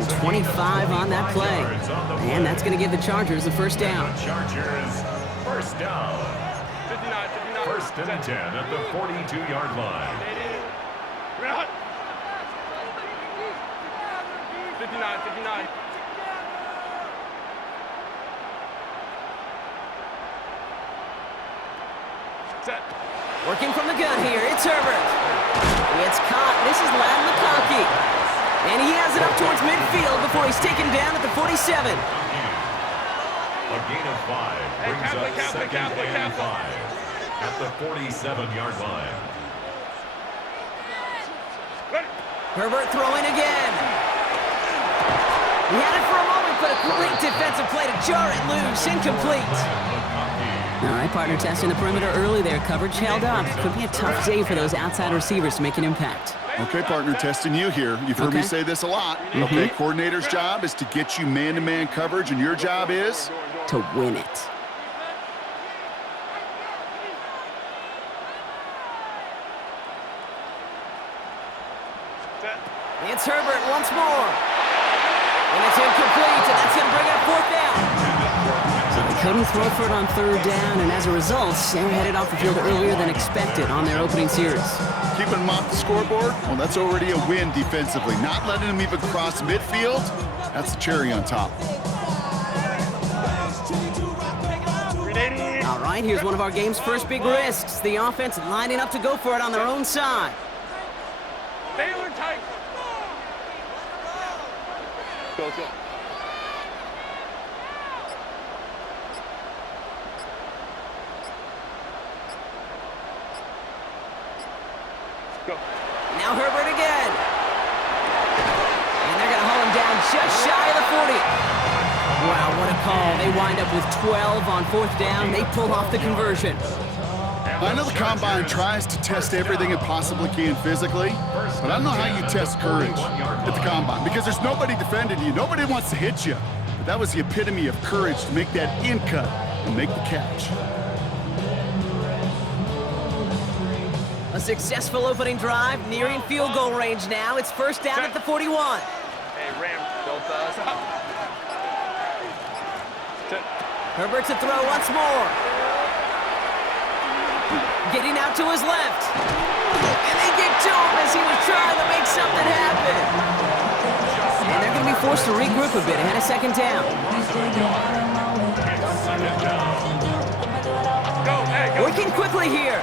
and 25 on that play. And that's going to give the Chargers the first down. Chargers, first down. 59. First and 10 at the 42-yard line. 59. Set. Working from the gun here, it's Herbert. It's caught. This is Lam McConkey. And he has it up towards midfield before he's taken down at the 47. A gain of 5 brings up second and 5 at the 47-yard line. Herbert throwing again. He had it for a moment, but a great defensive play to jar it loose. Incomplete. All right, partner, testing the perimeter early there. Coverage held up. Could be a tough day for those outside receivers to make an impact. Okay, partner, testing you here. You've heard me say this a lot. Okay, coordinator's job is to get you man-to-man coverage, and your job is? To win it. It's Herbert once more. And it's incomplete, and that's going to bring up fourth down. So they couldn't throw for it on third down, and as a result, they're headed off the field earlier than expected on their opening series. Keeping them off the scoreboard? Well, that's already a win defensively. Not letting them even cross midfield, that's the cherry on top. All right, here's one of our game's first big risks. The offense lining up to go for it on their own side. Baylor tight. Go. Now Herbert again. And they're going to haul him down just shy of the 40. Wow, what a call. They wind up with 12 on fourth down. They pull off the conversion. I know the Combine tries to test everything it possibly can physically, but I don't know how you test courage at the Combine because there's nobody defending you. Nobody wants to hit you. But that was the epitome of courage to make that in cut and make the catch. A successful opening drive, nearing field goal range now. It's first down at the 41. Hey, Ram, built us up. Herbert to throw once more. Getting out to his left. And they get to him as he was trying to make something happen. And they're going to be forced to regroup a bit ahead of second down. Go. Working quickly here.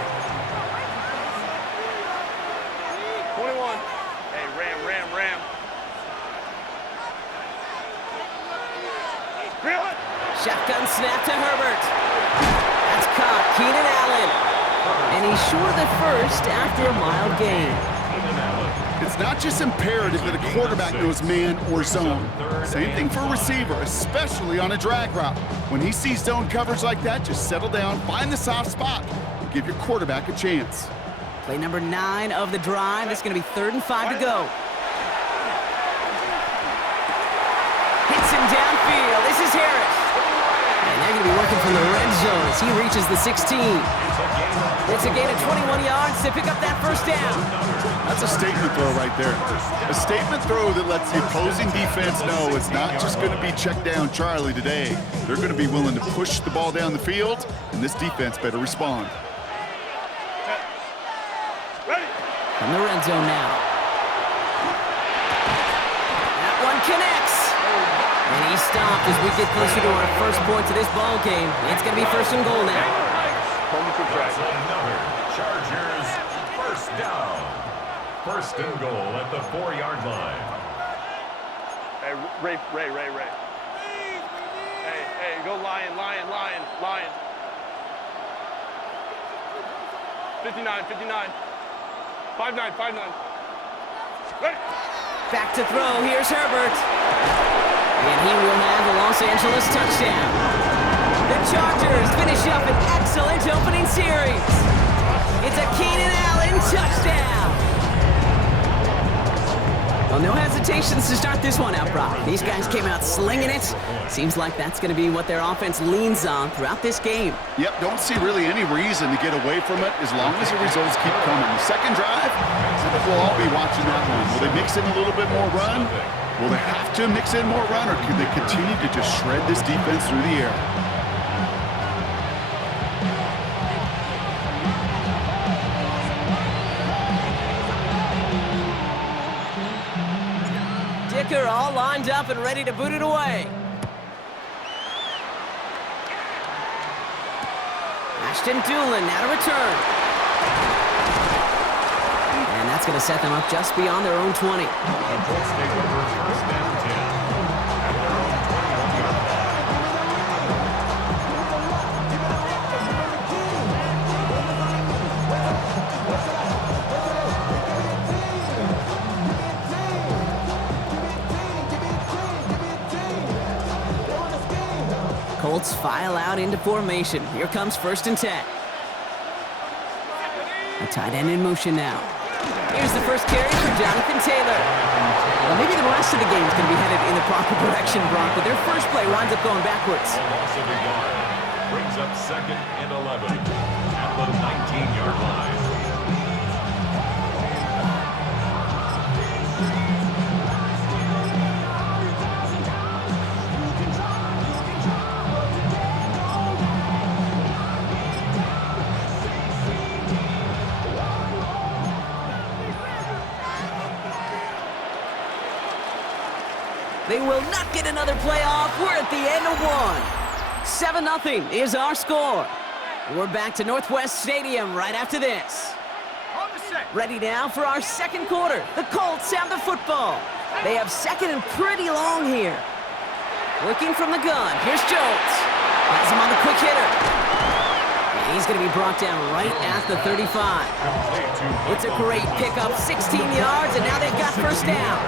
21. Hey, Ram. Shotgun snap to Herbert. That's caught. Keenan Allen. And he's short of the first after a mild gain. It's not just imperative that a quarterback knows man or zone. Same thing for a receiver, especially on a drag route. When he sees zone coverage like that, just settle down, find the soft spot, and give your quarterback a chance. Play number 9 of the drive. It's going to be 3rd and 5 to go. Hits him downfield. This is Harris. And they're going to be working from the red zone as he reaches the 16. It's a gain of 21 yards to pick up that first down. That's a statement throw right there. A statement throw that lets the opposing defense know it's not just going to be check down Charlie today. They're going to be willing to push the ball down the field, and this defense better respond. From the red zone now. That one connects. And he's stopped as we get closer to our first points of this ball game. It's going to be 1st and goal now. Another Chargers first down. 1st and goal at the 4-yard line. Hey, Ray. Hey, go Lion. 59. 5-9. Ready. Back to throw. Here's Herbert. And he will have a Los Angeles touchdown. The Chargers finish up an excellent opening series. It's a Keenan Allen touchdown. Well, no hesitations to start this one out, Brock. These guys came out slinging it. Seems like that's going to be what their offense leans on throughout this game. Yep, don't see really any reason to get away from it as long as the results keep coming. The second drive, I think we'll all be watching that one. Will they mix in a little bit more run? Will they have to mix in more run, or can they continue to just shred this defense through the air? Dicker all lined up and ready to boot it away. Ashton Doolin now to return. And that's going to set them up just beyond their own 20. The Colts take over first and 10 at their own 21-yard line. Colts file out into formation. Here comes first and 10. A tight end in motion now. Here's the first carry for Jonathan Taylor. Well, maybe the rest of the game is going to be headed in the proper direction, Brock, but their first play winds up going backwards. A loss of a yard brings up second and 11 at the 19-yard line. They will not get another play off. We're at the end of one. 7-0 is our score. We're back to Northwest Stadium right after this. Ready now for our second quarter. The Colts have the football. They have second and pretty long here. Working from the gun. Here's Jones. Has him on the quick hitter. And he's going to be brought down right at the 35. It's a great pickup, 16 yards, and now they've got first down.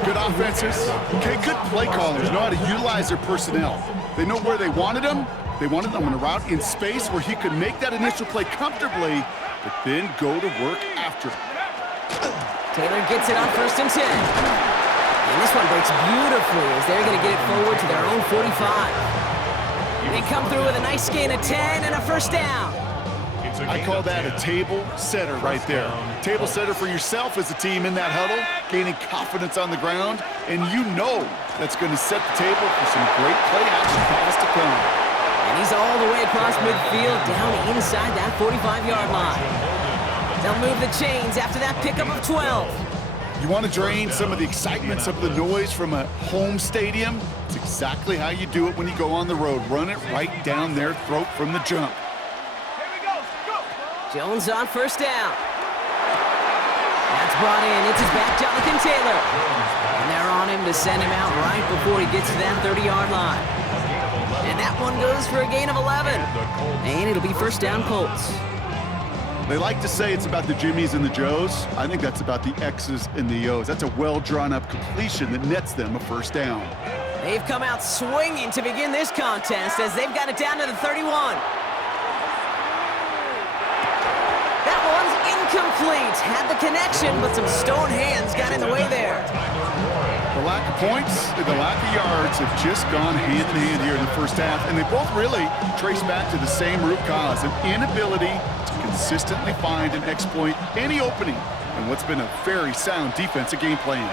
Good offenses. Okay, good play callers know how to utilize their personnel. They know where they wanted them. They wanted them on a route in space where he could make that initial play comfortably, but then go to work after. Taylor gets it on first and 10. And this one breaks beautifully as they're going to get it forward to their own 45. They come through with a nice gain of 10 and a first down. I call that a table setter right there. Table setter for yourself as a team in that huddle, gaining confidence on the ground, and you know that's going to set the table for some great play action pass to come. And he's all the way across midfield, down inside that 45-yard line. They'll move the chains after that pickup of 12. You want to drain some of the excitement, some of the noise from a home stadium? It's exactly how you do it when you go on the road. Run it right down their throat from the jump. Jones on first down. That's brought in. It's his back, Jonathan Taylor. And they're on him to send him out right before he gets to that 30-yard line. And that one goes for a gain of 11. And it'll be first down Colts. They like to say it's about the Jimmies and the Joes. I think that's about the X's and the O's. That's a well-drawn-up completion that nets them a first down. They've come out swinging to begin this contest as they've got it down to the 31. Incomplete. Had the connection, but some stone hands got in the way there. The lack of points and the lack of yards have just gone hand in hand here in the first half, and they both really trace back to the same root cause, an inability to consistently find and exploit any opening in what's been a very sound defensive game plan.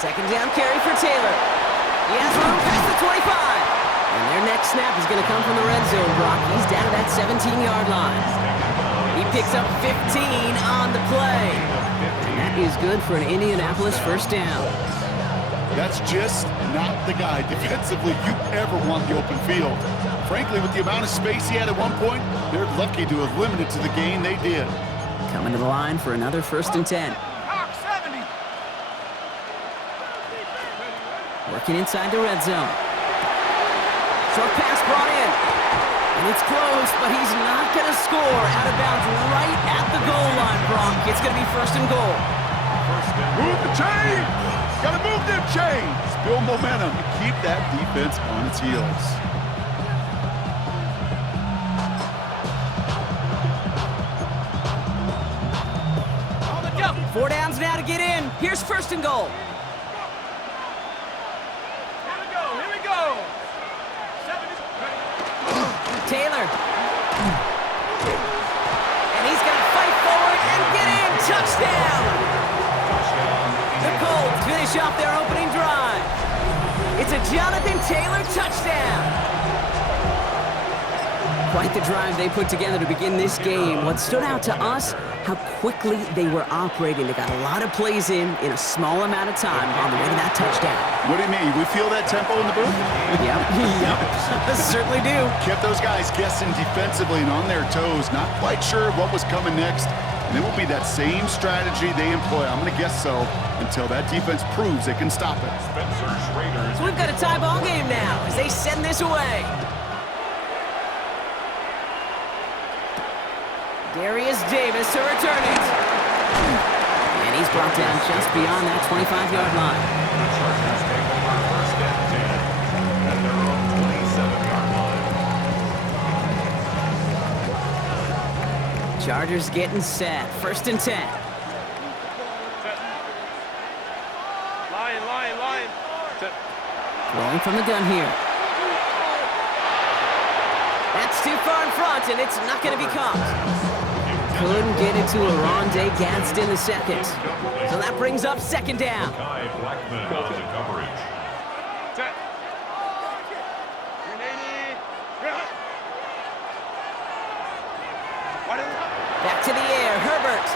Second down carry for Taylor. He has room past the 25. And their next snap is going to come from the red zone, Brock. He's down at that 17-yard line. He picks up 15 on the play. And that is good for an Indianapolis first down. That's just not the guy defensively you ever want the open field. Frankly, with the amount of space he had at one point, they're lucky to have limited to the gain they did. Coming to the line for another first and 10. Working inside the red zone. Short pass brought in. And it's close, but he's not going to score. Out of bounds right at the goal line, Brock. It's going to be first and goal. Move the chain! Got to move them chains! Build momentum to keep that defense on its heels. On the jump. 4 downs now to get in. Here's first and goal. Taylor. And he's going to fight forward and get in. Touchdown. The Colts finish off their opening drive. It's a Jonathan Taylor touchdown. Quite the drive they put together to begin this game. What stood out to us, how quickly they were operating. They got a lot of plays in a small amount of time on the way to that touchdown. What do you mean? We feel that tempo in the booth? Yep, yep, certainly do. Kept those guys guessing defensively and on their toes, not quite sure what was coming next. And it will be that same strategy they employ, I'm going to guess so, until that defense proves they can stop it. So we've got a tie ball game now as they send this away. Darius Davis to return it. And he's brought down just beyond that 25-yard line. The Chargers take over first and 10 at their own 27-yard line. Chargers getting set. First and 10. Lion. Rolling from the gun here. That's too far in front, and it's not going to be caught. Couldn't get it to Aronde Gadsden the second. So that brings up second down. Kai Blackman on the coverage. Back to the air, Herbert.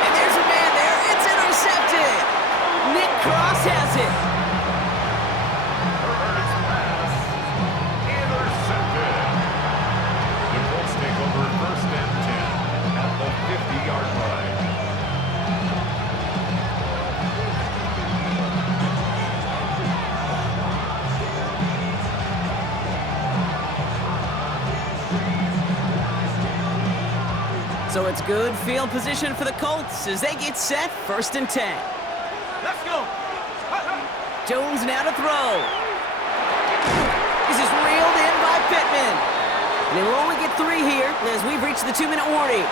And there's a man there. It's intercepted. Nick Cross has it. Herbert's pass intercepted. The Colts take over first and 10 at the 50-yard line. So it's good field position for the Colts as they get set, first and 10. Let's go. Jones now to throw. This is reeled in by Pittman. And they will only get 3 here as we've reached the 2-minute warning.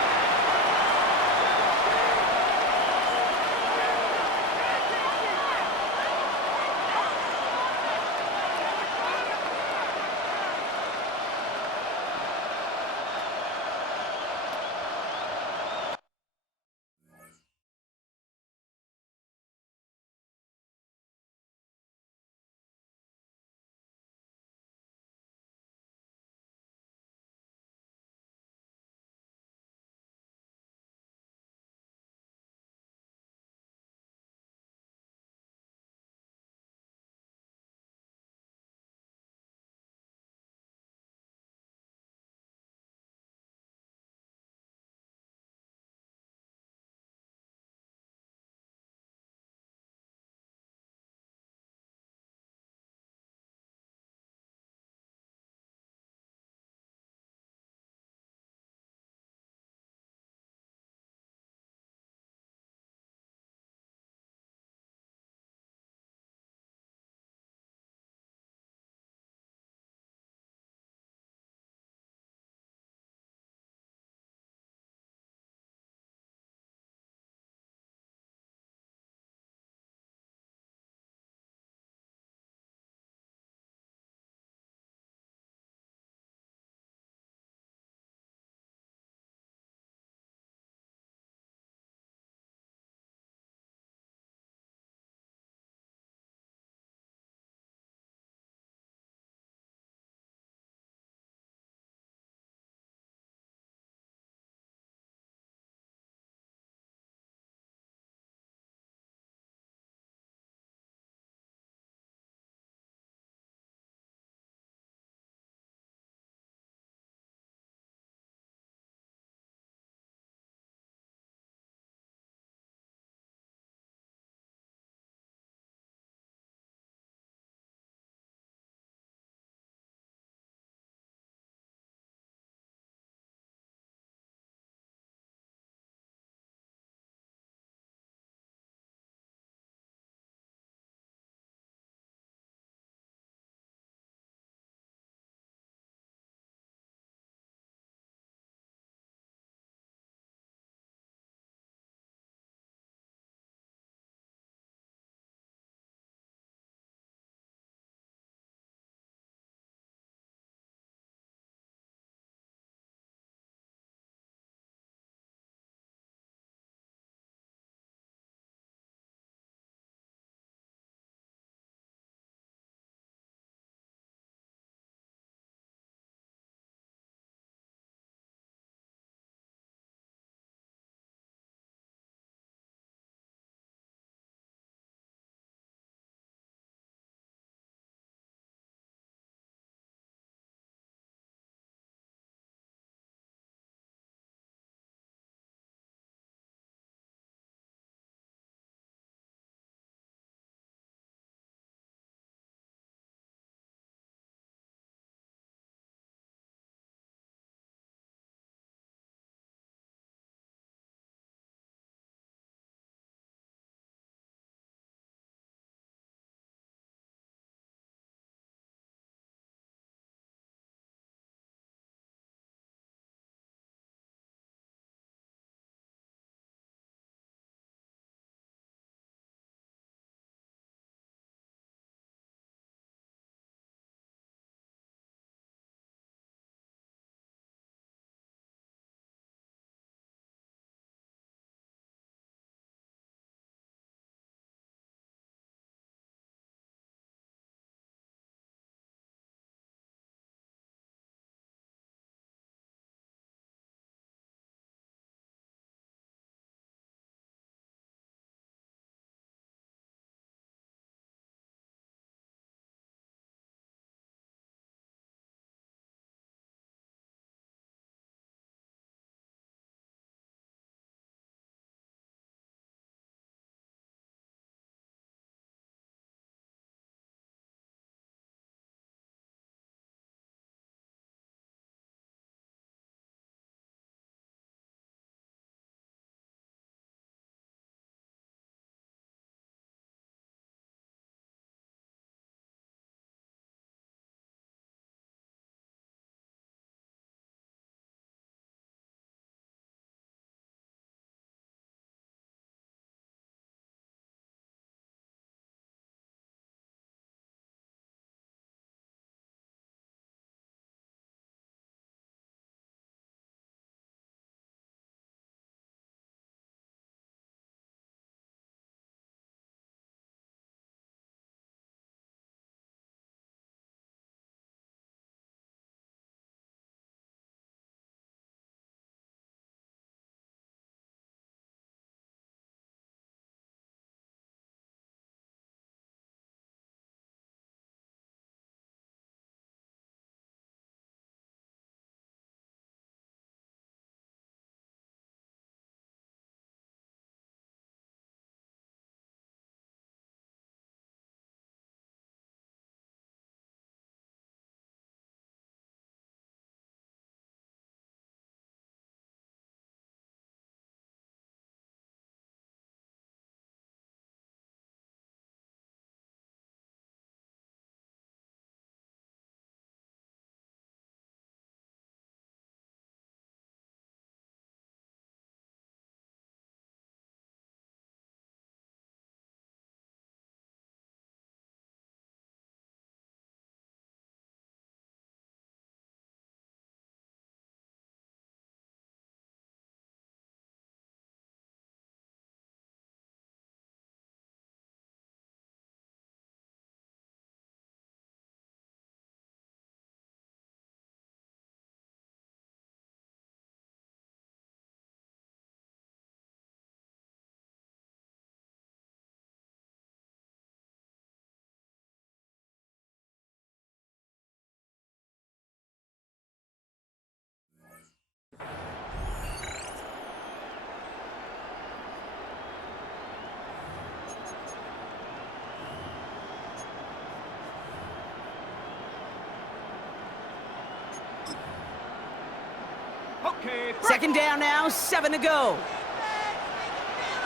Second down now, 7 to go.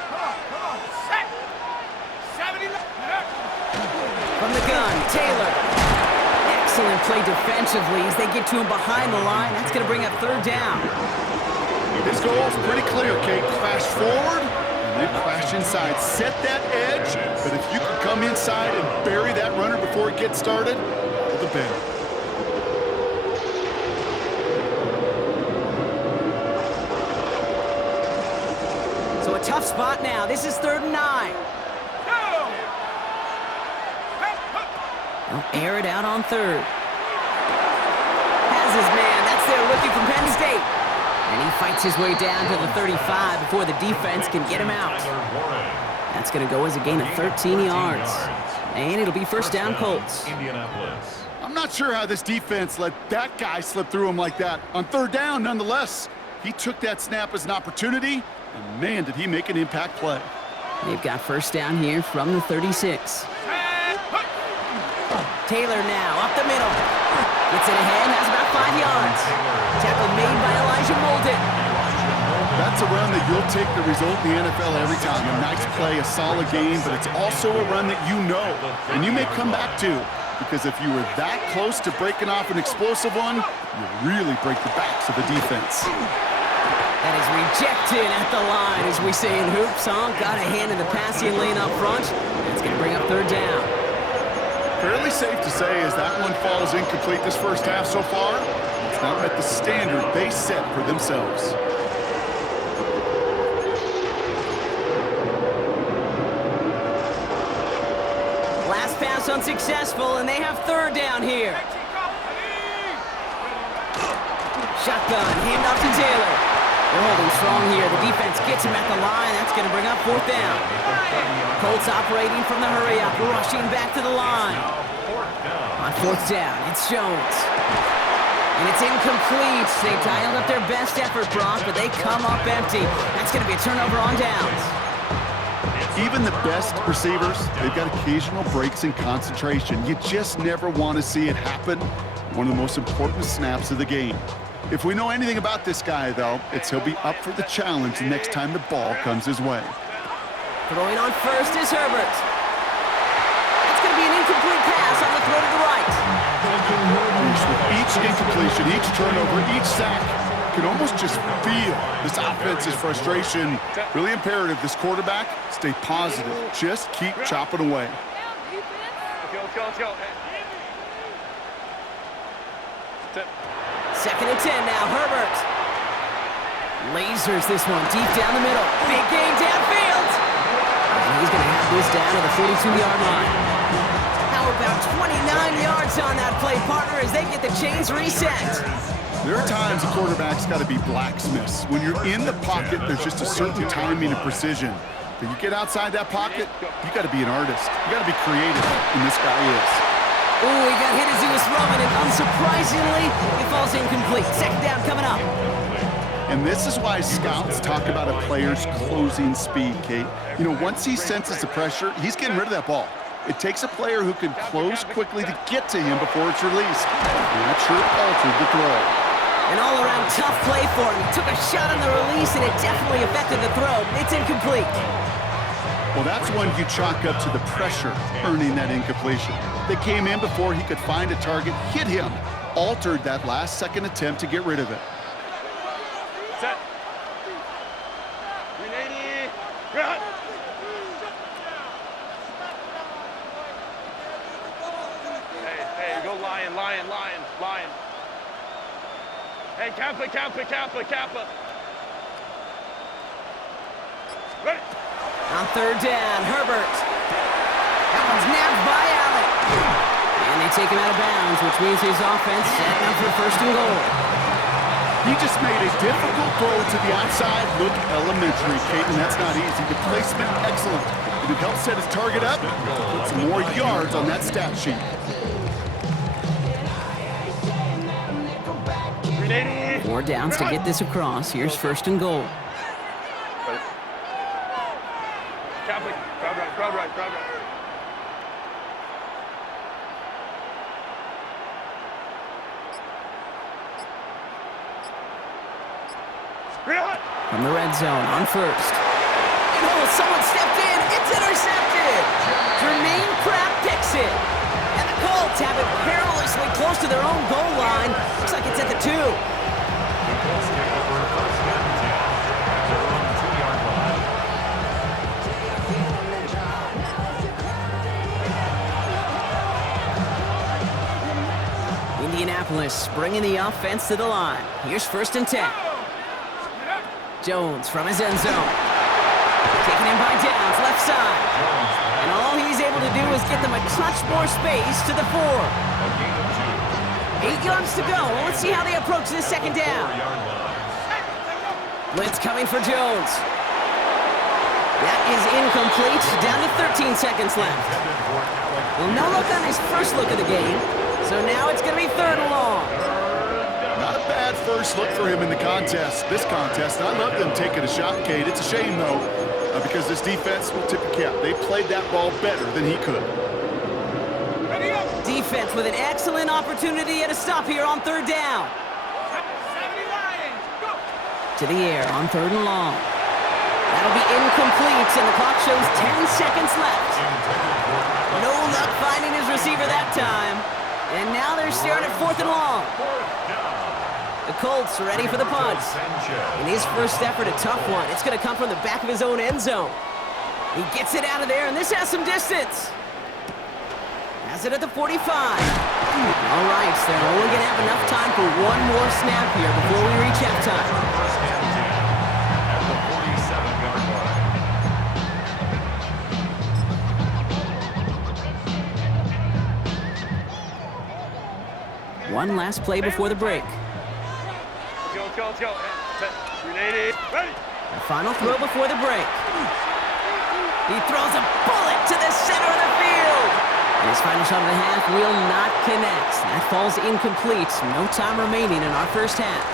Come on, set. 70. From the gun, Taylor. Excellent play defensively as they get to him behind the line. That's going to bring up third down. His goal is pretty clear, Kate. Crash forward and then crash inside. Set that edge, but if you can come inside and bury that runner before it gets started, all the better. So a tough spot now. This is 3rd and 9. They'll air it out on 3rd. Has his man. That's their rookie from Penn State. And he fights his way down to the 35 before the defense can get him out. That's going to go as a gain of 13 yards. And it'll be first down Colts. I'm not sure how this defense let that guy slip through him like that. On 3rd down, nonetheless, he took that snap as an opportunity, and man, did he make an impact play. They've got first down here from the 36. Taylor now, up the middle. Gets it ahead, has about 5 yards. Tackle made by Elijah Molden. That's a run that you'll take the result in the NFL every time. A nice play, a solid game, but it's also a run that you know, and you may come back to. Because if you were that close to breaking off an explosive one, you really break the backs of the defense. That is rejected at the line, as we say in hoops, huh? Got a hand in the passing lane up front. That's going to bring up third down. Fairly safe to say as that one falls incomplete this first half so far, it's not met the standard they set for themselves. Last pass unsuccessful, and they have third down here. Shotgun, hand off to Taylor. They're holding strong here. The defense gets him at the line. That's going to bring up fourth down. Colts operating from the hurry-up, rushing back to the line. On fourth down, it's Jones. And it's incomplete. They dialed up their best effort, Brock, but they come up empty. That's going to be a turnover on downs. Even the best receivers, they've got occasional breaks in concentration. You just never want to see it happen. One of the most important snaps of the game. If we know anything about this guy, though, it's he'll be up for the challenge the next time the ball comes his way. Throwing on first is Herbert. It's going to be an incomplete pass on the throw to the right. With each incompletion, each turnover, each sack, you can almost just feel this offense's frustration. Really imperative, this quarterback, stay positive. Just keep chopping away. Let's go. Second and 10 now, Herbert. Lasers this one deep down the middle. Big game downfield. And he's going to have this down to the 42-yard line. How about 29 yards on that play, partner, as they get the chains reset. There are times a quarterback's got to be blacksmiths. When you're in the pocket, there's just a certain timing and precision. But you get outside that pocket, you got to be an artist. You got to be creative, and this guy is. Ooh, he got hit as he was throwing, and unsurprisingly, he falls incomplete. Second down coming up. And this is why scouts talk about a player's closing speed, Kate. You know, once he senses the pressure, he's getting rid of that ball. It takes a player who can close quickly to get to him before it's released. And that sure altered the throw. An all-around tough play for him. He took a shot on the release, and it definitely affected the throw. It's incomplete. Well, that's one you chalk up to the pressure earning that incompletion. They came in before he could find a target, hit him, altered that last-second attempt to get rid of it. Set. 380. Run. Hey, go lion. Hey, Kappa. Ready. On third down, Herbert. That one's nabbed by Allen. And they take him out of bounds, which means his offense setting up for first and goal. He just made a difficult throw to the outside look elementary, Kate, and that's not easy. The placement, excellent. But it helps set his target up, put some more yards on that stat sheet. 380. 4 downs to get this across. Here's first and goal. Crowd right. From the red zone on first. And oh, someone stepped in. It's intercepted. Jermaine Pratt picks it. And the Colts have it perilously close to their own goal line. Looks like it's at the 2. The Colts take over first and 10 at their own 2-yard line. Indianapolis bringing the offense to the line. Here's first and 10. Jones from his end zone. Taken in by Downs, left side. And all he's able to do is get them a touch more space to the 4. A gain of 2. 8 yards to go. Well, let's see how they approach this second down. 4-yard line. Blitz coming for Jones. That is incomplete. Down to 13 seconds left. Intended for Alec. Well, no look on his first look of the game. So now it's going to be 3rd and long. Not a bad first look for him in the contest. This contest, I love them taking a shot, Kate. It's a shame, though, because this defense will tip the cap. They played that ball better than he could. Defense with an excellent opportunity at a stop here on 3rd down. To the air on 3rd and long. That'll be incomplete, and the clock shows 10 seconds left. No luck finding his receiver that time. And now they're staring at 4th and long. The Colts ready for the punt. In his first effort, a tough one. It's going to come from the back of his own end zone. He gets it out of there, and this has some distance. Has it at the 45. All right, so they're only going to have enough time for one more snap here before we reach halftime. First and 10 at the 47-yard line. One last play before the break. Let's go, let's go. Set. Grenade. Ready. The final throw before the break. He throws a bullet to the center of the field. And his final shot of the half will not connect. That falls incomplete. No time remaining in our first half.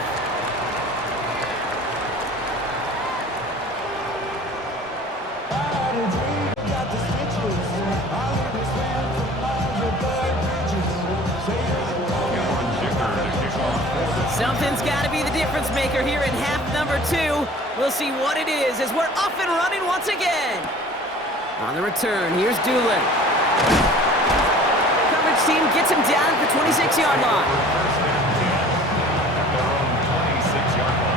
Something's got to be the difference maker here in half number 2. We'll see what it is as we're off and running once again. On the return, here's Doolin. Coverage team gets him down at the 26-yard line. First and 10 at their own 26-yard line.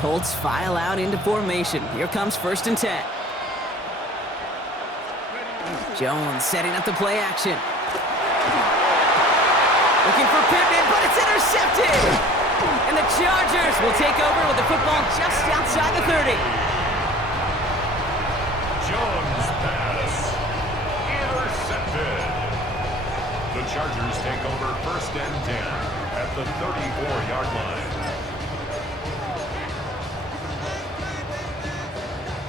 Colts file out into formation. Here comes first and 10. Jones setting up the play action. Looking for Pittman, but it's intercepted! And the Chargers will take over with the football just outside the 30. Jones pass. Intercepted. The Chargers take over first and 10 at the 34-yard line.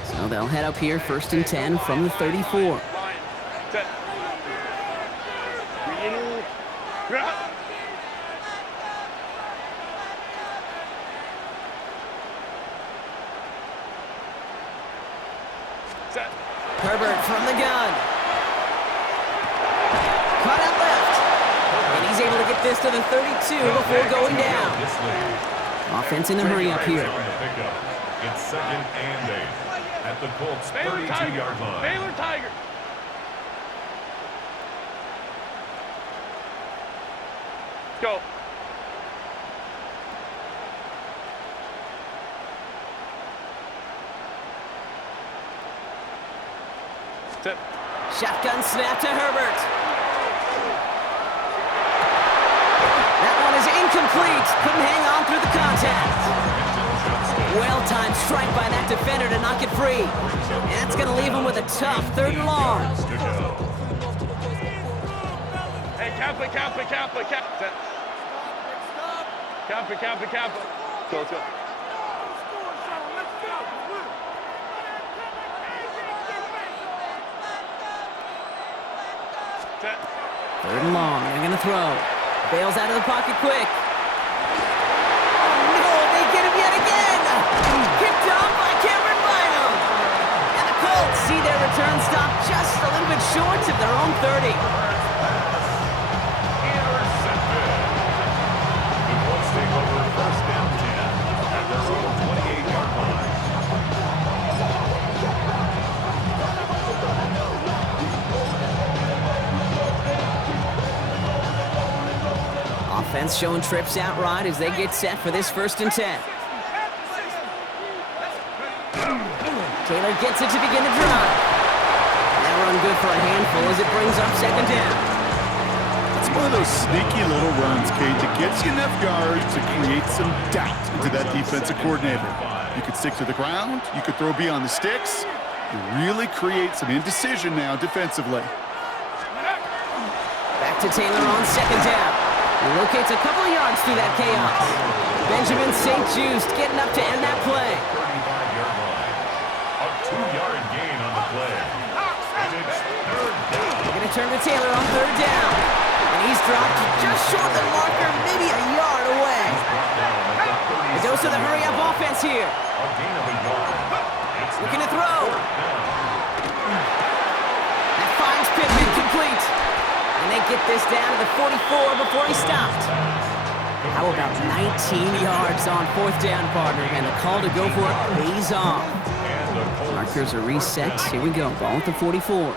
So they'll head up here first and 10 from the 34. Set. Grenade. Set. Herbert from the gun. Caught out left. And he's able to get this to the 32 before going down. Offense in the hurry up here. It's 2nd and 8 at the Colts 32-yard line. Baylor Tiger. Go. Set. Shotgun snap to Herbert. That one is incomplete. Couldn't hang on through the contact. Well-timed strike by that defender to knock it free. And that's going to leave him with a tough 3rd and long. Hey, Kappa. Set. Kappa. Go, let's go. Set. 3rd and long. They're going to throw. Bails out of the pocket quick. Oh, no, they get him yet again. Picked up by Cameron Bynum. And the Colts see their return stop bit short of their own 30. Intercepted. The Colts take over first down 10 at their own 28-yard line. Offense showing trips out right as they get set for this 1st and 10. Taylor gets it to begin the drive. That run good for a handful as it brings up 2nd down. It's one of those sneaky little runs, Kate, that gets you enough yards to create some doubt into that defensive coordinator. You could stick to the ground. You could throw beyond the sticks. You really create some indecision now defensively. Back to Taylor on 2nd down. He locates a couple of yards through that chaos. Benjamin St. Just getting up to end that play. 35-yard line. A 2-yard gain on the play. And it's 3rd down. They're going to turn to Taylor on 3rd down. And he's dropped just short of the marker, maybe a yard away. A dose of the hurry-up offense here. A gain of a yard. It's Looking to now throw. 4th down. That finds Pittman complete. And they get this down to the 44 before he stopped. How about 19 yards on 4th down, partner? And the call to go for it pays off. And the Colts Markers are reset. Here we go. Ball at the 44.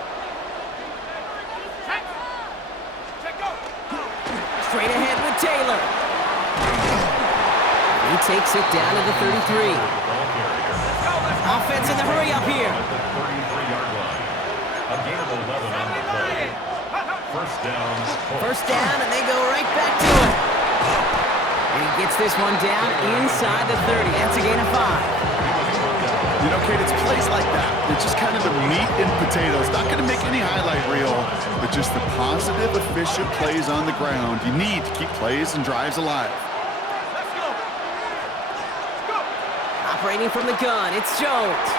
Straight ahead with Taylor. He takes it down to the 33. Offense in the hurry up here. at the 33-yard line. A gain of 11 on the play. 1st down. Colts. 1st down, and they go right back to it. And he gets this one down inside the 30. That's a gain of 5. You know, Kate, it's plays like that. It's just kind of the meat and potatoes. Not going to make any highlight reel, but just the positive, efficient plays on the ground. You need to keep plays and drives alive. Operating from the gun, it's Jones.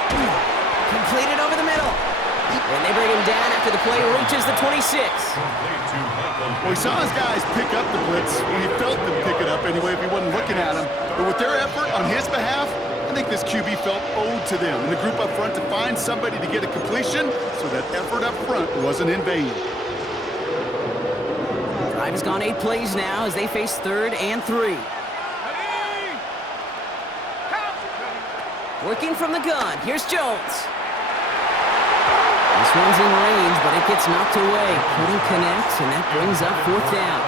Completed over the middle. And they bring him down after the play reaches the 26. Well, he saw his guys pick up the blitz. He felt them pick it up anyway if he wasn't looking at him. But with their effort on his behalf, I think this QB felt owed to them and the group up front to find somebody to get a completion so that effort up front wasn't in vain. Drive has gone 8 plays now as they face 3rd and 3. Working from the gun, here's Jones. This one's in range, but it gets knocked away. Couldn't connect, and that brings up 4th down.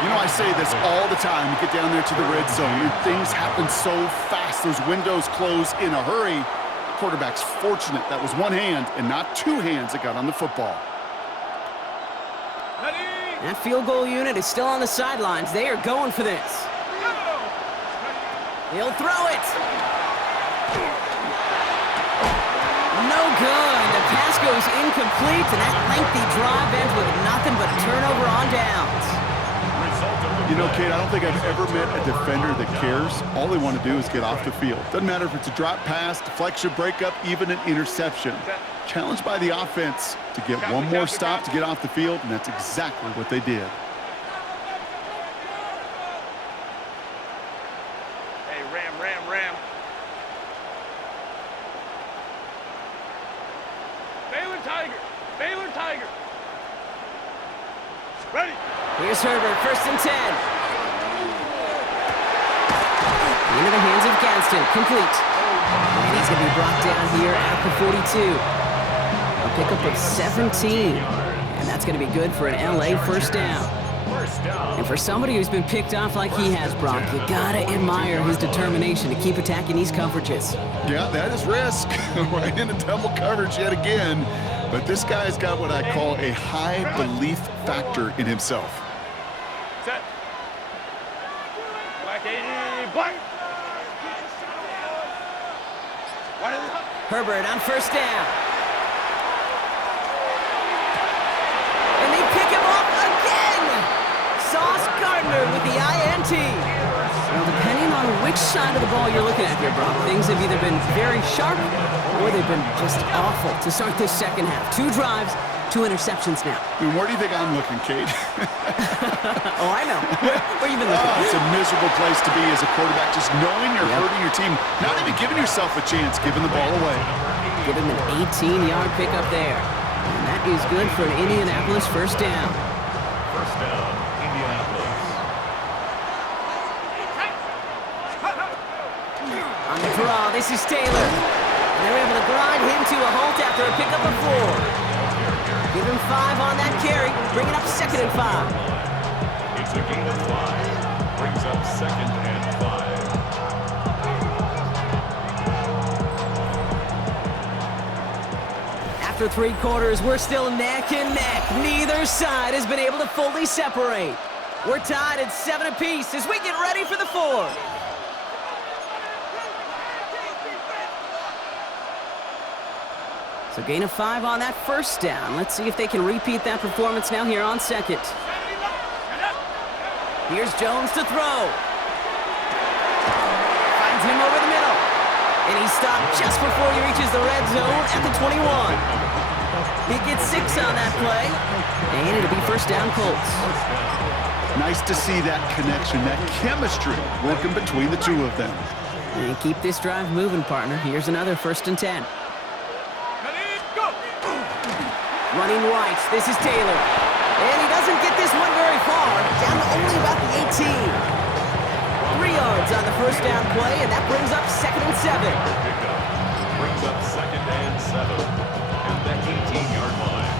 You know, I say this all the time. You get down there to the red zone, and things happen so fast. Those windows close in a hurry. The quarterback's fortunate that was one hand and not 2 hands that got on the football. That field goal unit is still on the sidelines. They are going for this. He'll throw it. No good. The pass goes incomplete, and that lengthy drive ends with nothing but a turnover on downs. You know, Kate, I don't think I've ever met a defender that cares. All they want to do is get off the field. Doesn't matter if it's a drop pass, deflection, breakup, even an interception. Challenged by the offense to get one more stop to get off the field, and that's exactly what they did. Hey, Ram. Baylor Tiger. Ready. Here's Herbert, 1st and 10. Into the hands of Gadsden, complete. And he's going to be brought down here at the 42. A pickup of 17. And that's going to be good for an LA 1st down. And for somebody who's been picked off like he has, Brock, you got to admire his determination to keep attacking these coverages. Yeah, that is risk. Right into double coverage yet again. But this guy's got what I call a high belief factor in himself. Set. Black 80, black. Herbert on 1st down. And they pick him off again! Sauce Gardner with the INT. Well, depending on which side of the ball you're looking at here, Brock, things have either been very sharp or they've been just awful to start this 2nd half. 2 drives, 2 interceptions now. I mean, where do you think I'm looking, Kate? Oh, I know. Where you been looking? Oh, it's a miserable place to be as a quarterback, just knowing you're hurting your team, not even giving yourself a chance, giving the ball away. Give him an 18-yard pickup there. And that that is good for an Indianapolis first down. First down, Indianapolis. On the draw, this is Taylor. And they're able to grind him to a halt after a pickup of 4. Give him 5 on that carry, bringing up 2nd and 5. It's a gain of 5. Brings up 2nd and 5. After 3 quarters, we're still neck and neck. Neither side has been able to fully separate. We're tied at 7 apiece as we get ready for the 4th. So gain of 5 on that first down. Let's see if they can repeat that performance now here on 2nd. Here's Jones to throw. Finds him over the middle. And he stopped just before he reaches the red zone at the 21. He gets 6 on that play. And it'll be first down Colts. Nice to see that connection, that chemistry working between the two of them. And keep this drive moving, partner. Here's another 1st and 10. Running right, this is Taylor. And he doesn't get this one very far, down to only about the 18. 3 yards on the first down play, and that brings up 2nd and 7. Brings up 2nd and 7 at the 18-yard line.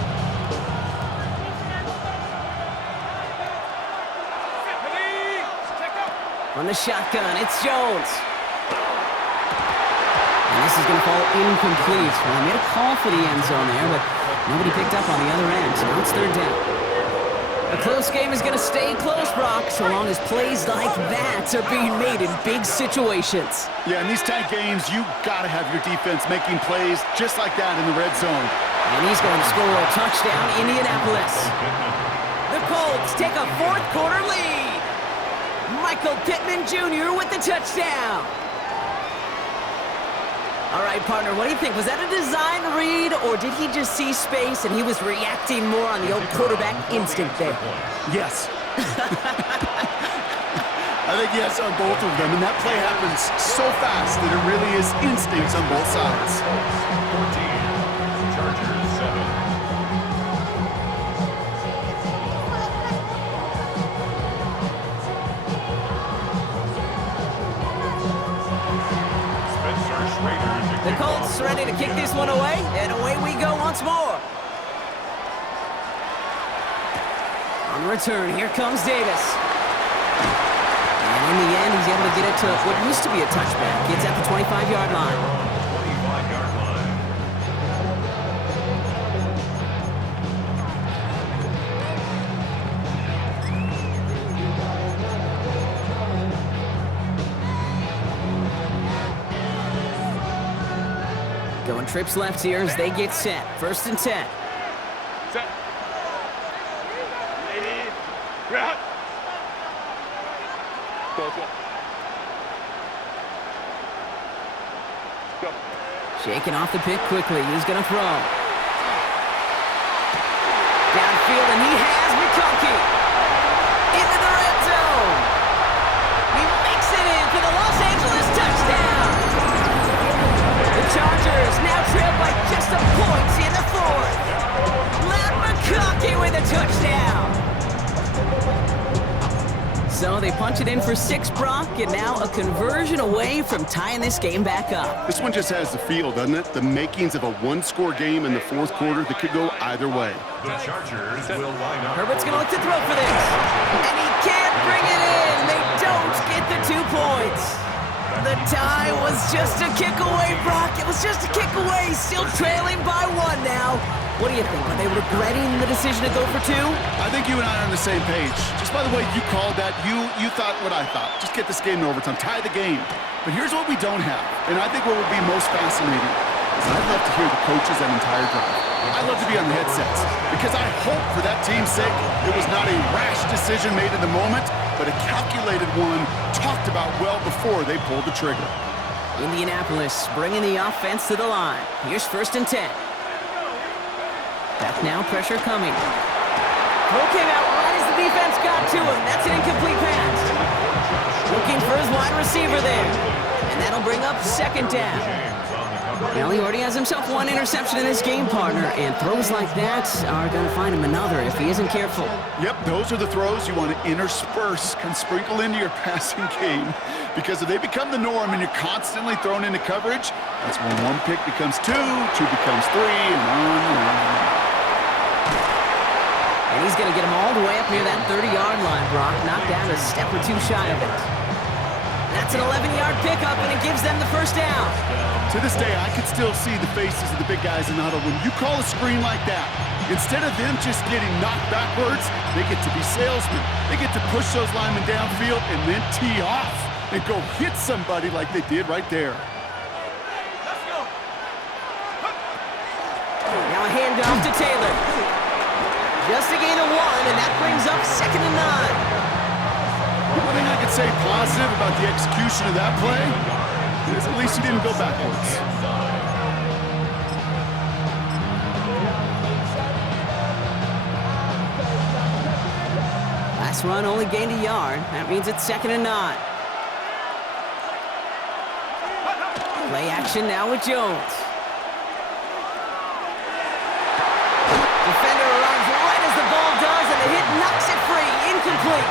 On the shotgun, it's Jones. And this is going to fall incomplete. Well, they made a call for the end zone there, but nobody picked up on the other end, so now it's 3rd down. A close game is going to stay close, Brock, so long as plays like that are being made in big situations. Yeah, in these tight games, you got to have your defense making plays just like that in the red zone. And he's going to score a touchdown, Indianapolis. The Colts take a 4th quarter lead. Michael Pittman Jr. with the touchdown. All right, partner, what do you think? Was that a design read, or did he just see space and he was reacting more on the old quarterback instinct there? Yes. I think yes on both of them, and that play happens so fast that it really is instincts on both sides. 14, Chargers 7. The Colts ready to kick this one away, and away we go once more. On the return, here comes Davis. And in the end, he's able to get it to what used to be a touchback. It's at the 25-yard line. 25-yard line. Going trips left here as they get set. 1st and 10. Set. Lady. Route. Go. Shaking off the pick quickly. He's going to throw. Downfield, and he has McConkey. Into the red zone. He makes it in for the Los Angeles touchdown. The Chargers now trail by just a point in the 4th. Matt McConkey with a touchdown. So they punch it in for 6, Brock, and now a conversion away from tying this game back up. This one just has the feel, doesn't it? The makings of a one-score game in the 4th quarter that could go either way. The Chargers will line up. Herbert's going to look to throw for this. And he can't bring it in. They don't get the 2 points. The tie was just a kick away, Brock. It was just a kick away. Still trailing by 1 now. What do you think? Are they regretting the decision to go for 2? I think you and I are on the same page. Just by the way you called that, you thought what I thought. Just get this game in overtime. Tie the game. But here's what we don't have. And I think what would be most fascinating is I'd love to hear the coaches that entire drive. I'd love to be on the headsets. Because I hope for that team's sake it was not a rash decision made in the moment, but a calculated one talked about well before they pulled the trigger. Indianapolis bringing the offense to the line. Here's 1st and 10. Back now, pressure coming. Cole came out right as the defense got to him. That's an incomplete pass. Looking for his wide receiver there. And that'll bring up 2nd down. Well, he already has himself one interception in his game, partner, and throws like that are going to find him another if he isn't careful. Yep, those are the throws you want to intersperse, kind of sprinkle into your passing game, because if they become the norm and you're constantly thrown into coverage, that's when one pick becomes two becomes three, and on and on. And he's going to get him all the way up near that 30-yard line, Brock, knocked down a step or two shy of it. That's an 11-yard pickup, and it gives them the first down. To this day, I could still see the faces of the big guys in the huddle. When you call a screen like that, instead of them just getting knocked backwards, they get to be salesmen. They get to push those linemen downfield and then tee off and go hit somebody like they did right there. Now a handoff to Taylor. Just a gain of 1, and that brings up 2nd and 9. The only thing I could say positive about the execution of that play is at least he didn't go backwards. Last run only gained a yard. That means it's 2nd and 9. Play action now with Jones. Defender arrives right as the ball does, and the hit knocks it free. Incomplete.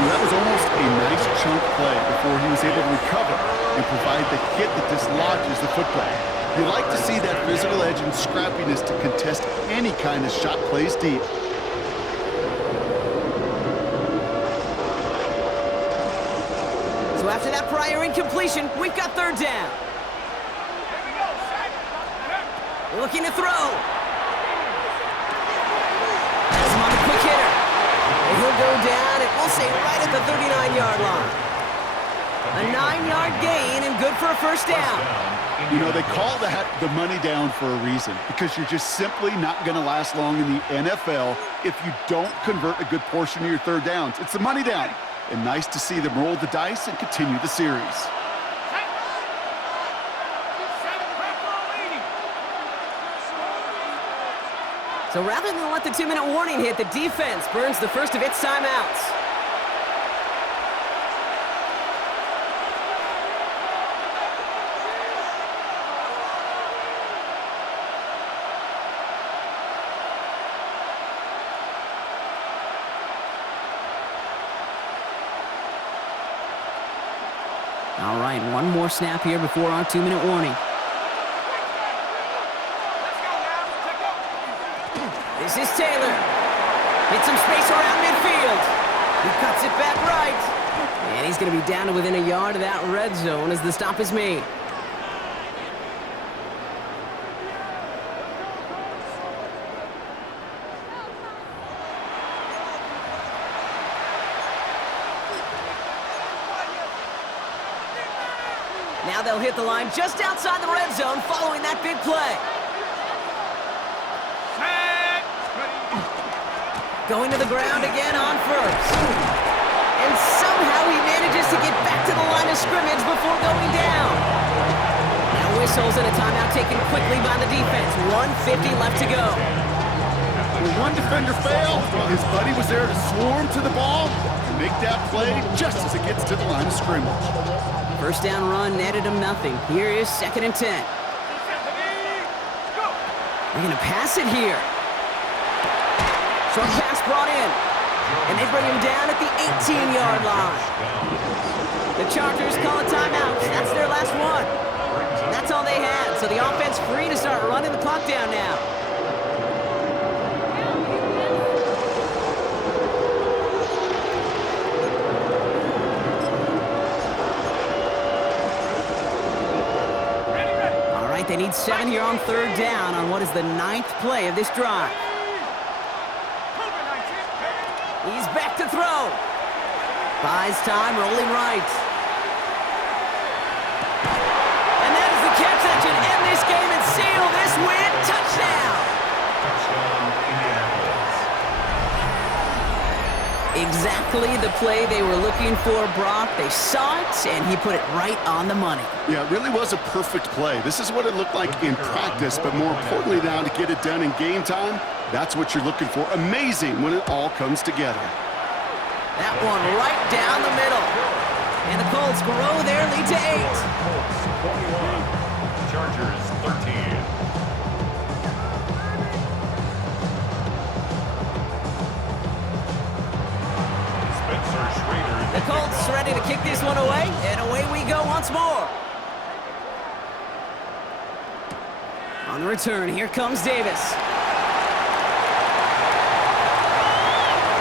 That was almost a nice chunk play before he was able to recover and provide the hit that dislodges the football. You like to see that physical edge and scrappiness to contest any kind of shot plays deep. So after that prior incompletion, we've got 3rd down. Looking to throw. Has him on a quick hitter. And he'll go down, and we'll say right at the 39-yard line. A 9-yard gain and good for a first down. You know, they call that the money down for a reason, because you're just simply not going to last long in the NFL if you don't convert a good portion of your 3rd downs. It's the money down. And nice to see them roll the dice and continue the series. So rather than let the 2-minute warning hit, the defense burns the first of its timeouts. All right, one more snap here before our 2-minute warning. This is Taylor. Hits some space around midfield. He cuts it back right. And he's going to be down to within a yard of that red zone as the stop is made. Now they'll hit the line just outside the red zone following that big play. Going to the ground again on first. And somehow he manages to get back to the line of scrimmage before going down. Now whistles and a timeout taken quickly by the defense. 1:50 left to go. When one defender failed, his buddy was there to swarm to the ball and make that play just as it gets to the line of scrimmage. First down run netted him nothing. Here is 2nd and 10. They're going to pass it here. Short pass brought in, and they bring him down at the 18-yard line. The Chargers call a timeout. That's their last one. That's all they had, so the offense free to start running the clock down now. All right, they need 7 here on 3rd down on what is the 9th play of this drive. He's back to throw. Buys time, rolling right. And that is the catch that should end this game and seal this win. Touchdown. Exactly the play they were looking for, Brock. They saw it, and he put it right on the money. Yeah, it really was a perfect play. This is what it looked like in practice, but more importantly now to get it done in game time, that's what you're looking for. Amazing when it all comes together. That one right down the middle. And the Colts grow their lead to 8. Chargers 13. The Colts ready to kick this one away, and away we go once more. On the return, here comes Davis.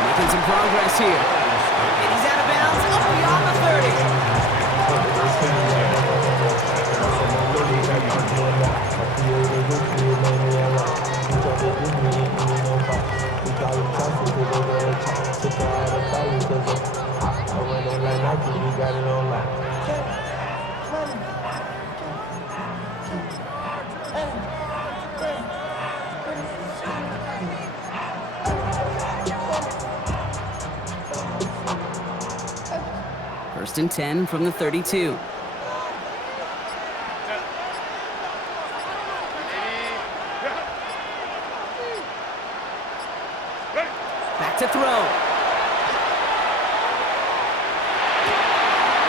Making some progress here. And he's out of bounds, up beyond the 30. First and 10 from the 32. Back to throw.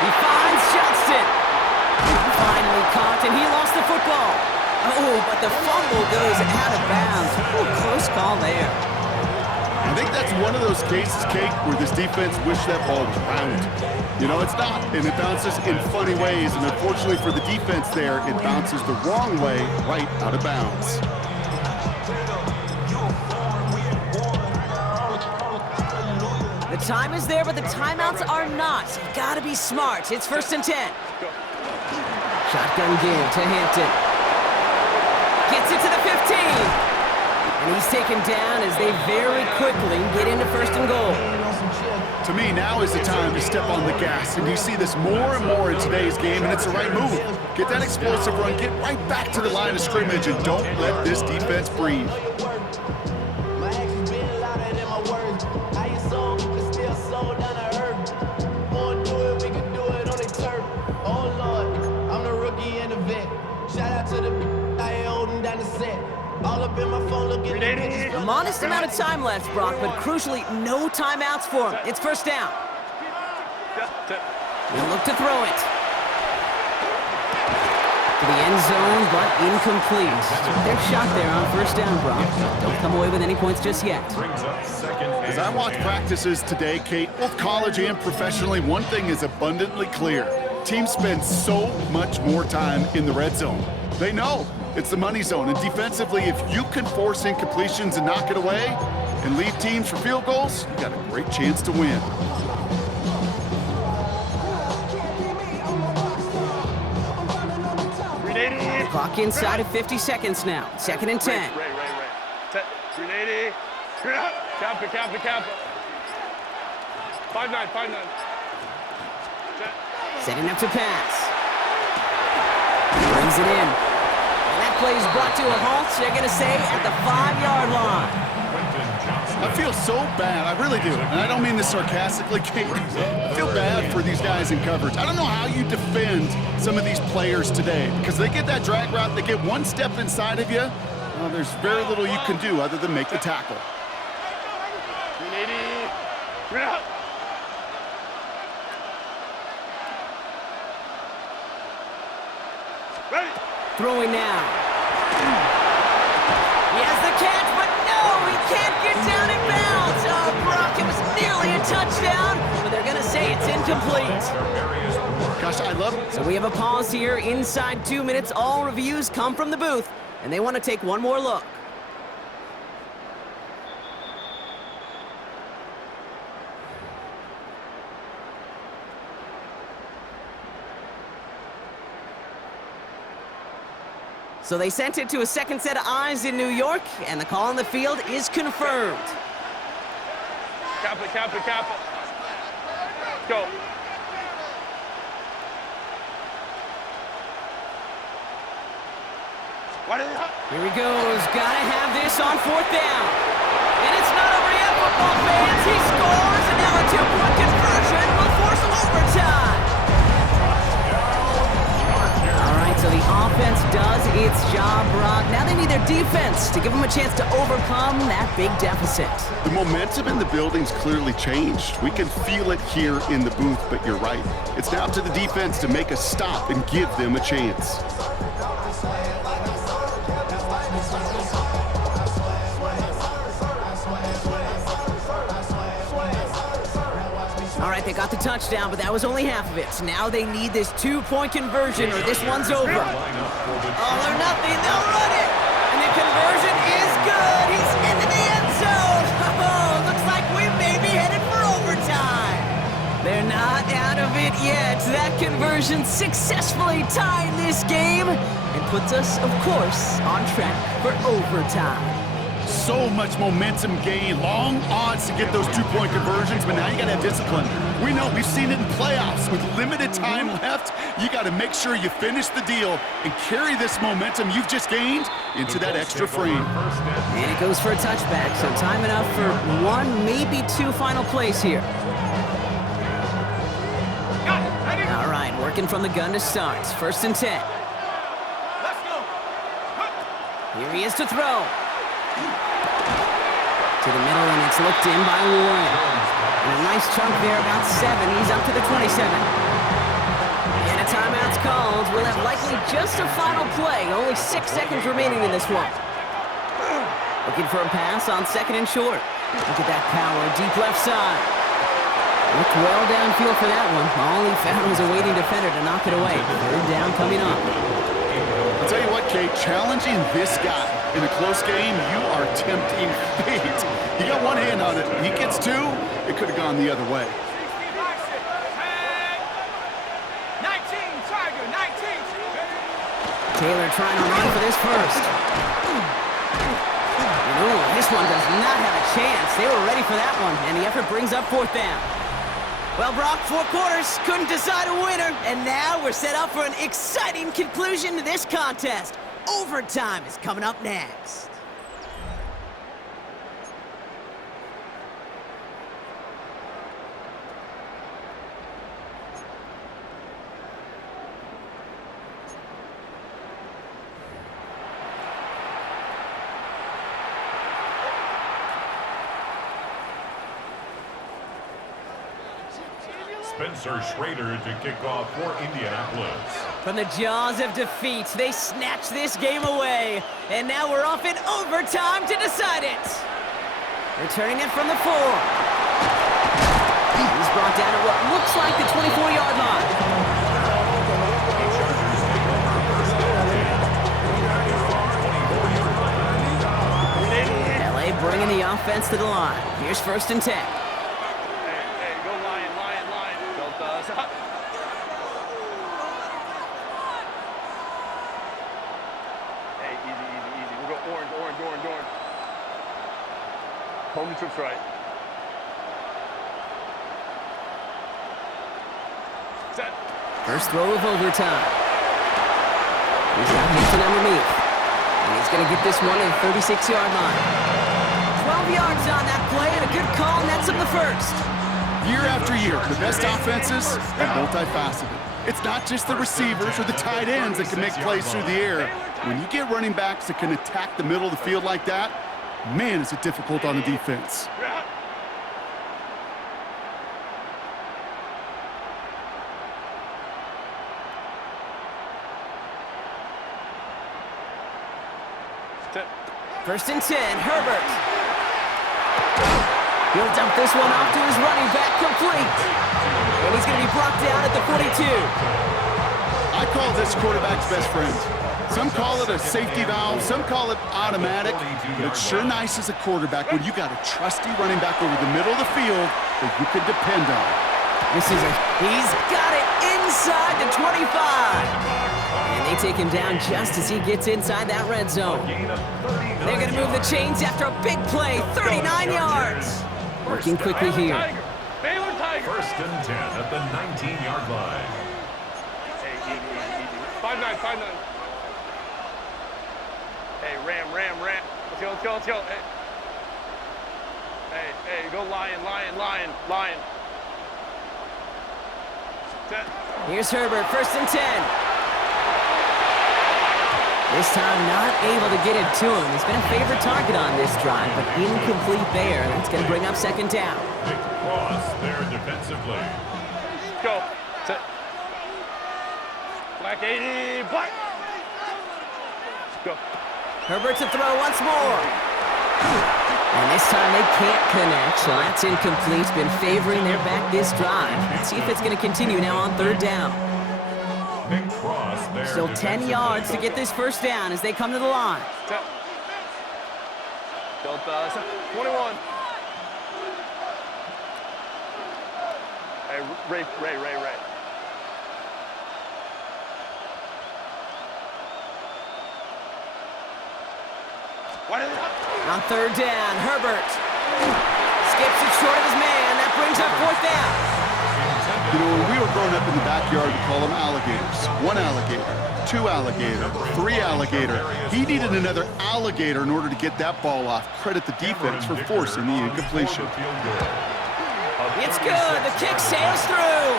He finds Johnston. Finally caught, and he lost the football. Oh, but the fumble goes out of bounds. Ooh, close call there. I think that's one of those cases, Kate, where this defense wished that ball was round. You know, it's not, and it bounces in funny ways, and unfortunately for the defense there, it bounces the wrong way right out of bounds. The time is there, but the timeouts are not. You've got to be smart. It's first and 10. Shotgun give to Hampton. Gets it to the 15. And he's taken down as they very quickly get into first and goal. To me, now is the time to step on the gas, and you see this more and more in today's game, and it's the right move. Get that explosive run, get right back to the line of scrimmage, and don't let this defense breathe. A modest amount of time left, Brock, but crucially, no timeouts for him. It's first down. He'll look to throw it. To the end zone, but incomplete. Their shot there on first down, Brock. Don't come away with any points just yet. As I watch practices today, Kate, both college and professionally, one thing is abundantly clear. Teams spend so much more time in the red zone. They know it's the money zone, and defensively, if you can force incompletions and knock it away and leave teams for field goals, you got a great chance to win. Clock inside of 50 seconds now. Second and 10. Right. 380. Kappa. 5-9. Setting up to pass. Brings it in. And that play is brought to a halt, they're going to say, at the 5-yard line. I feel so bad, I really do, and I don't mean this sarcastically, Kate. I feel bad for these guys in coverage. I don't know how you defend some of these players today, because they get that drag route, they get one step inside of you, well, there's very little you can do other than make the tackle. 380. Throwing now. He has the catch, but no, he can't get down in bounds. Oh, Brock, it was nearly a touchdown, but they're going to say it's incomplete. Gosh, I love it. So we have a pause here inside 2 minutes. All reviews come from the booth, and they want to take one more look. So they sent it to a second set of eyes in New York, and the call on the field is confirmed. Kappa. Go. Here he goes. Gotta have this on fourth down. And it's not over yet, football fans. He scores, and now a two-point conversion will force overtime. All right, so the offense does its job, Brock. Now they need their defense to give them a chance to overcome that big deficit. The momentum in the building's clearly changed. We can feel it here in the booth, but you're right. It's now to the defense to make a stop and give them a chance. All right, they got the touchdown, but that was only half of it. Now they need this two-point conversion or this one's over. All or nothing, they'll run it! And the conversion is good! He's into the end zone! Oh, looks like we may be headed for overtime! They're not out of it yet. That conversion successfully tied this game and puts us, of course, on track for overtime. So much momentum gain, long odds to get those two-point conversions, but now you gotta have discipline. We know, we've seen it in playoffs. With limited time left, you gotta make sure you finish the deal and carry this momentum you've just gained into that extra frame. And it goes for a touchback, so time enough for one, maybe two final plays here. All right, working from the gun to start. 1st and 10. Let's go. Here he is to throw. To the middle, and it's looked in by Warren. And a nice chunk there, about 7. He's up to the 27. And a timeout's called. We'll have likely just a final play. Only 6 seconds remaining in this one. Looking for a pass on 2nd and short. Look at that power, deep left side. Looked well downfield for that one. All he found was a waiting defender to knock it away. 3rd down coming up. I'll tell you what, Kate, challenging this guy in a close game, you are tempting fate. He got one hand on it. He gets 2, it could have gone the other way. 19, Tiger, 19. Taylor trying to run for this first. Ooh, this one does not have a chance. They were ready for that one, and the effort brings up 4th down. Well, Brock, 4 quarters, couldn't decide a winner, and now we're set up for an exciting conclusion to this contest. Overtime is coming up next. Spencer Schrader to kick off for Indianapolis. From the jaws of defeat, they snatched this game away. And now we're off in overtime to decide it. Returning it from the 4. He's brought down at what looks like the 24-yard line. LA bringing the offense to the line. Here's 1st and 10. Home trip's right. Set. First throw of overtime. He's got Hinton underneath. And he's going to get this one at the 36-yard line. 12 yards on that play and a good call, and that's up the 1st. Year after year, the best offenses are multifaceted. It's not just the receivers or the tight ends that can make plays through the air. When you get running backs that can attack the middle of the field like that, man, is it difficult on the defense. First and 10, Herbert. He'll dump this one off to his running back, complete. And he's going to be brought down at the 42. I call this quarterback's best friend. Some call it a safety valve, some call it automatic, but it's sure nice as a quarterback when you got a trusty running back over the middle of the field that you can depend on. He's got it inside the 25. And they take him down just as he gets inside that red zone. They're going to move the chains after a big play, 39 yards. Working quickly here. Baylor Tiger. 1st and 10 at the 19-yard line. Hey, easy. 5-9, 5-9. Hey, ram. Let's go. Hey, go lion. Here's Herbert, 1st and 10. This time not able to get it to him. He's been a favorite target on this drive, but incomplete there. That's going to bring up 2nd down. Big cross there defensively. Go. Set. Black 80. Black. Go. Herbert to throw once more. And this time they can't connect, so that's incomplete. Been favoring their back this drive. Let's see if it's going to continue now on third down. Still 10 yards to get this first down as they come to the line. 21. Hey, Ray. On third down, Herbert skips it short of his man. That brings up fourth down. You know, when we were growing up in the backyard, we call them alligators. 1 alligator, 2 alligator, 3 alligator. He needed another alligator in order to get that ball off. Credit the defense for forcing the incompletion. It's good. The kick sails through.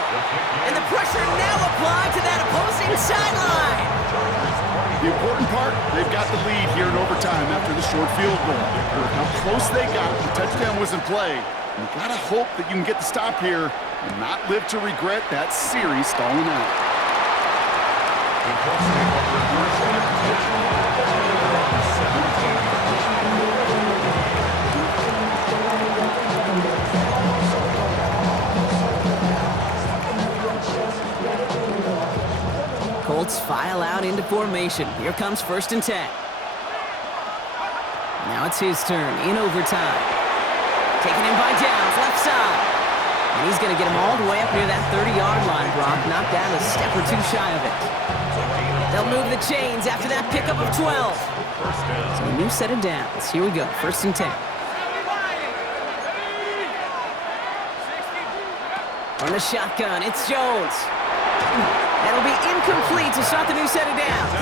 And the pressure now applied to that opposing sideline. The important part, they've got the lead here in overtime after the short field goal. How close they got, the touchdown was in play. You gotta hope that you can get the stop here and not live to regret that series stalling out. Colts file out into formation. Here comes 1st and 10. Now it's his turn in overtime. Taking him by Downs, left side. And he's going to get him all the way up near that 30-yard line, Brock. Knocked down a step or two shy of it. They'll move the chains after that pickup of 12. So a new set of downs. Here we go, 1st and 10. On the shotgun, it's Jones. That'll be incomplete to start the new set of downs.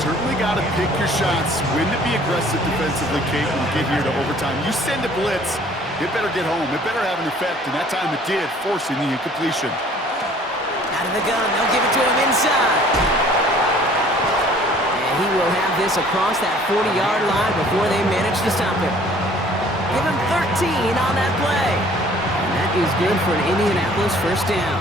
Certainly got to pick your shots. When to be aggressive defensively, Kate, when you get here to overtime. You send a blitz, it better get home. It better have an effect, and that time it did, forcing the incompletion. Out of the gun, they'll give it to him inside. And he will have this across that 40-yard line before they manage to stop him. Give him 13 on that play. And that is good for an Indianapolis first down.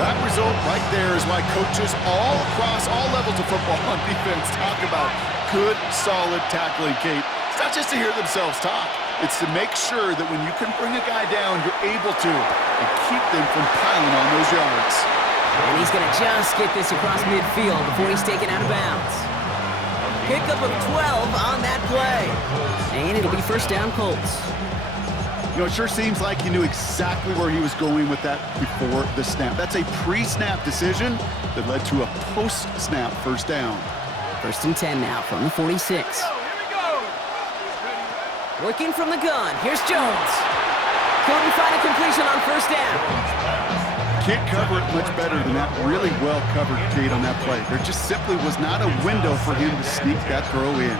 That result right there is why coaches all across all levels of football on defense talk about good, solid tackling, Kate. It's not just to hear themselves talk. It's to make sure that when you can bring a guy down, you're able to and keep them from piling on those yards. And he's going to just get this across midfield before he's taken out of bounds. Pickup of 12 on that play. And it'll be first down Colts. You know, it sure seems like he knew exactly where he was going with that before the snap. That's a pre-snap decision that led to a post-snap first down. 1st and 10 now from the 46. Working from the gun. Here's Jones. Couldn't find a completion on first down. Can't cover it much better than that. Really well covered, Kate, on that play. There just simply was not a window for him to sneak that throw in.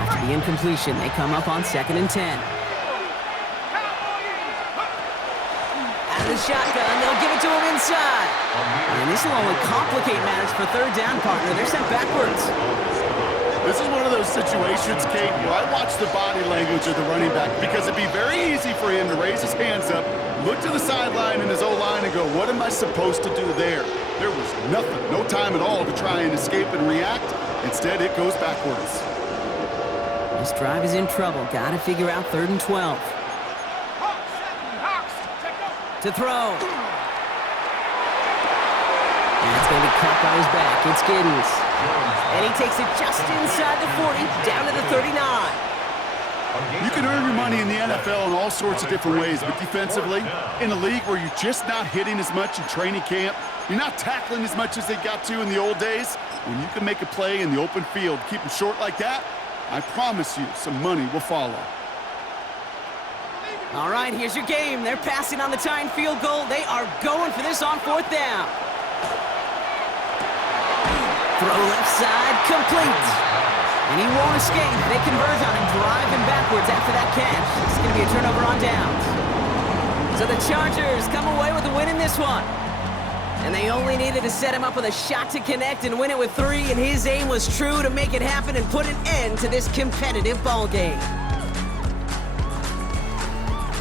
After the incompletion, they come up on 2nd and 10. Out of the shotgun, they'll give it to him inside. And this will only complicate matters for third down, partner. They're sent backwards. This is one of those situations, Kate, where I watch the body language of the running back because it'd be very easy for him to raise his hands up, look to the sideline in his O-line and go, what am I supposed to do there? There was nothing, no time at all to try and escape and react. Instead, it goes backwards. This drive is in trouble. Got to figure out 3rd and 12. To throw. And it's going to be caught by his back. It's Giddens. And he takes it just inside the 40, down to the 39. You can earn your money in the NFL in all sorts of different ways, but defensively, in a league where you're just not hitting as much in training camp, you're not tackling as much as they got to in the old days, when you can make a play in the open field, keep them short like that, I promise you some money will follow. All right, here's your game. They're passing on the tying field goal. They are going for this on 4th down. Throw left side, complete. And he won't escape. They convert on him, drive him backwards after that catch. It's going to be a turnover on downs. So the Chargers come away with the win in this one. And they only needed to set him up with a shot to connect and win it with 3, and his aim was true to make it happen and put an end to this competitive ball game.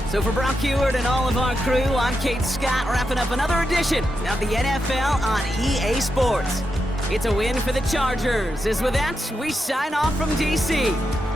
So for Brock Heward and all of our crew, I'm Kate Scott, wrapping up another edition of the NFL on EA Sports. It's a win for the Chargers. As with that, we sign off from DC.